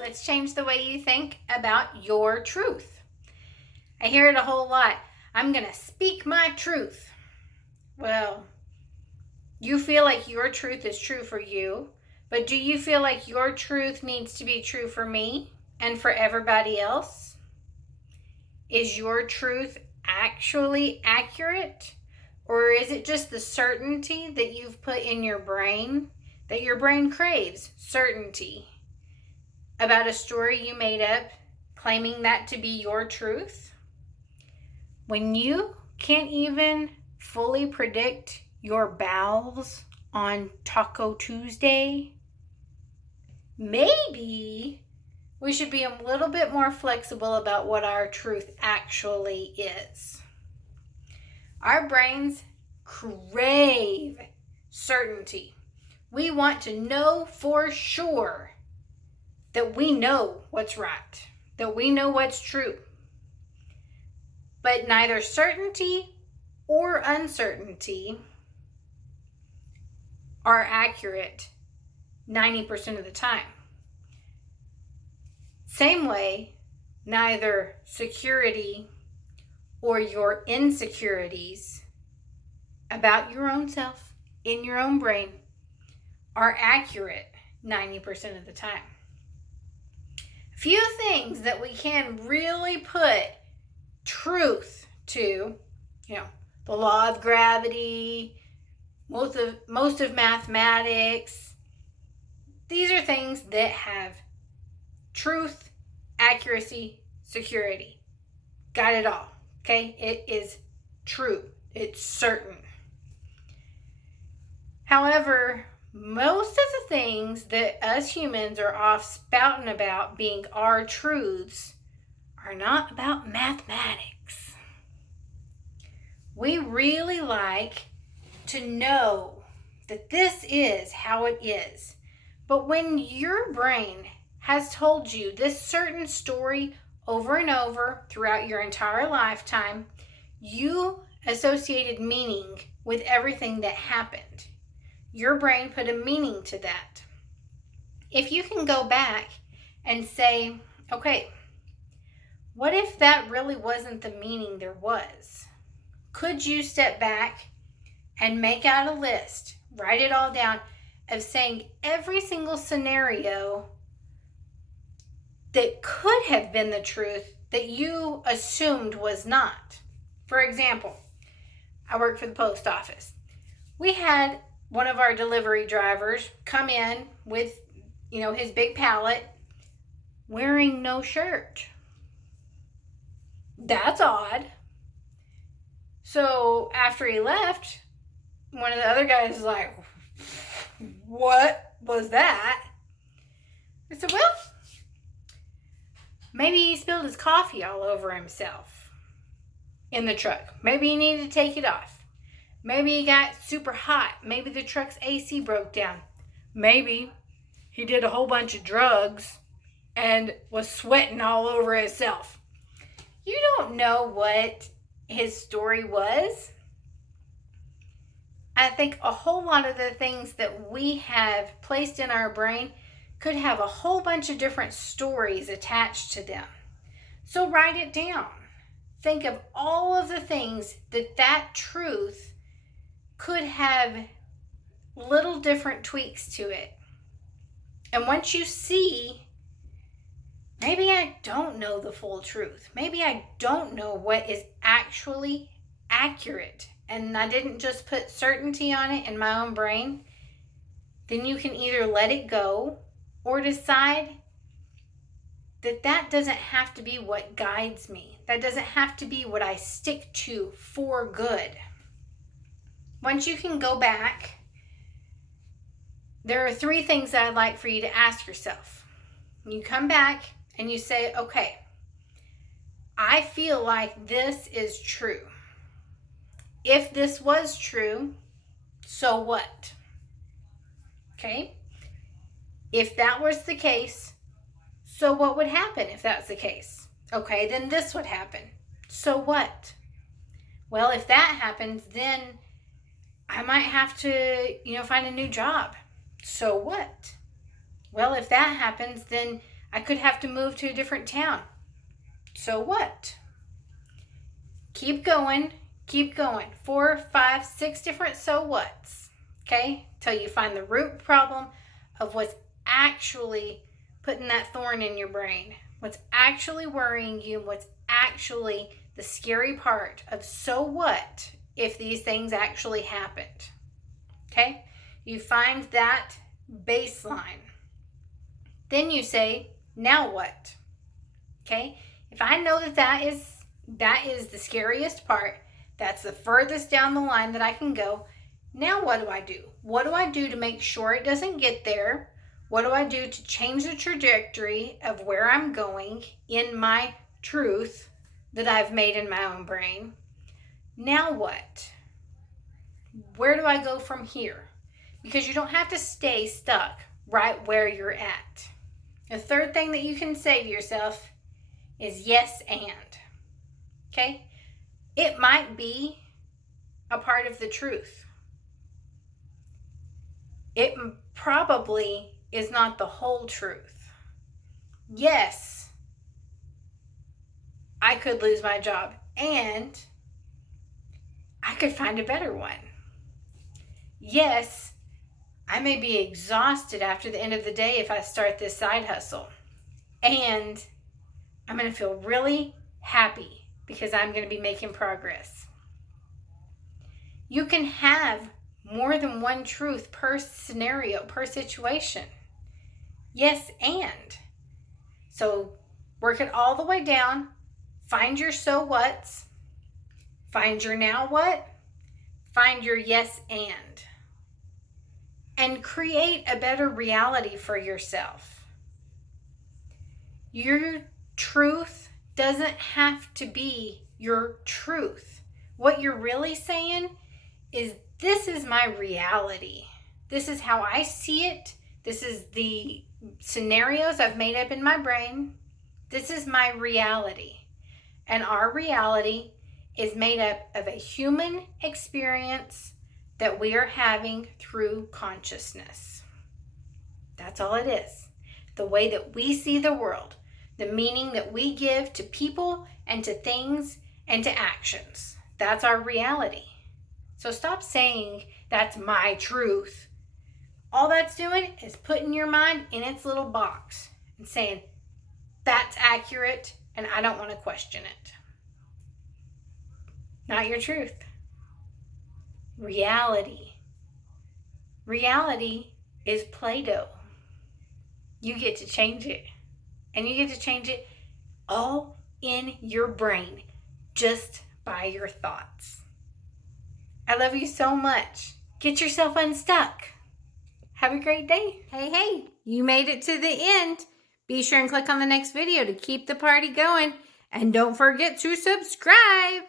Let's change the way you think about your truth. I hear it a whole lot. I'm going to speak my truth. Well, you feel like your truth is true for you, but do you feel like your truth needs to be true for me and for everybody else? Is your truth actually accurate? Or is it just the certainty that you've put in your brain, that your brain craves certainty about a story you made up, claiming that to be your truth? When you can't even fully predict your bowels on Taco Tuesday, maybe we should be a little bit more flexible about what our truth actually is. Our brains crave certainty. We want to know for sure that we know what's right, that we know what's true. But neither certainty or uncertainty are accurate 90% of the time. Same way, neither security or your insecurities about your own self, in your own brain, are accurate 90% of the time. Few things that we can really put truth to, the law of gravity, most of mathematics. These are things that have truth, accuracy, security. Got it all. Okay? It is true. It's certain. However, most of the things that us humans are off spouting about being our truths are not about mathematics. We really like to know that this is how it is. But when your brain has told you this certain story over and over throughout your entire lifetime, you associated meaning with everything that happened. Your brain put a meaning to that. If you can go back and say, okay, what if that really wasn't the meaning there was? Could you step back and make out a list, write it all down, of saying every single scenario that could have been the truth that you assumed was not? For example, I work for the post office. We had one of our delivery drivers come in with, his big pallet wearing no shirt. That's odd. So after he left, one of the other guys was like, what was that? I said, well, maybe he spilled his coffee all over himself in the truck. Maybe he needed to take it off. Maybe he got super hot. Maybe the truck's AC broke down. Maybe he did a whole bunch of drugs and was sweating all over himself. You don't know what his story was. I think a whole lot of the things that we have placed in our brain could have a whole bunch of different stories attached to them. So write it down. Think of all of the things that truth could have little different tweaks to it. And once you see, maybe I don't know the full truth. Maybe I don't know what is actually accurate, and I didn't just put certainty on it in my own brain, then you can either let it go or decide that doesn't have to be what guides me. That doesn't have to be what I stick to for good. Once you can go back, there are 3 things that I'd like for you to ask yourself. You come back and you say, okay, I feel like this is true. If this was true, so what? Okay? If that was the case, so what would happen if that's the case? Okay, then this would happen. So what? Well, if that happens, then I I might have to, find a new job. So what? Well, if that happens, then I could have to move to a different town. So what? Keep going, keep going. 4, 5, 6 different so whats. Okay? Till you find the root problem of what's actually putting that thorn in your brain. What's actually worrying you, what's actually the scary part of so what if these things actually happened. Okay? You find that baseline. Then you say, now what? Okay? If I know that is the scariest part, that's the furthest down the line that I can go, now what do I do? What do I do to make sure it doesn't get there? What do I do to change the trajectory of where I'm going in my truth that I've made in my own brain? Now what? Where do I go from here? Because you don't have to stay stuck right where you're at. The third thing that you can say to yourself is yes and. Okay? It might be a part of the truth. It probably is not the whole truth. Yes, I could lose my job and I could find a better one. Yes, I may be exhausted after the end of the day if I start this side hustle. And I'm going to feel really happy because I'm going to be making progress. You can have more than one truth per scenario, per situation. Yes, and. So work it all the way down. Find your so whats. Find your now what. Find your yes and. And create a better reality for yourself. Your truth doesn't have to be your truth. What you're really saying is, this is my reality. This is how I see it. This is the scenarios I've made up in my brain. This is my reality. And our reality is made up of a human experience that we are having through consciousness. That's all it is. The way that we see the world, the meaning that we give to people and to things and to actions. That's our reality. So stop saying that's my truth. All that's doing is putting your mind in its little box and saying that's accurate and I don't want to question it. Not your truth. Reality. Reality is Play-Doh. You get to change it. And you get to change it all in your brain, just by your thoughts. I love you so much. Get yourself unstuck. Have a great day. Hey, you made it to the end. Be sure and click on the next video to keep the party going. And don't forget to subscribe.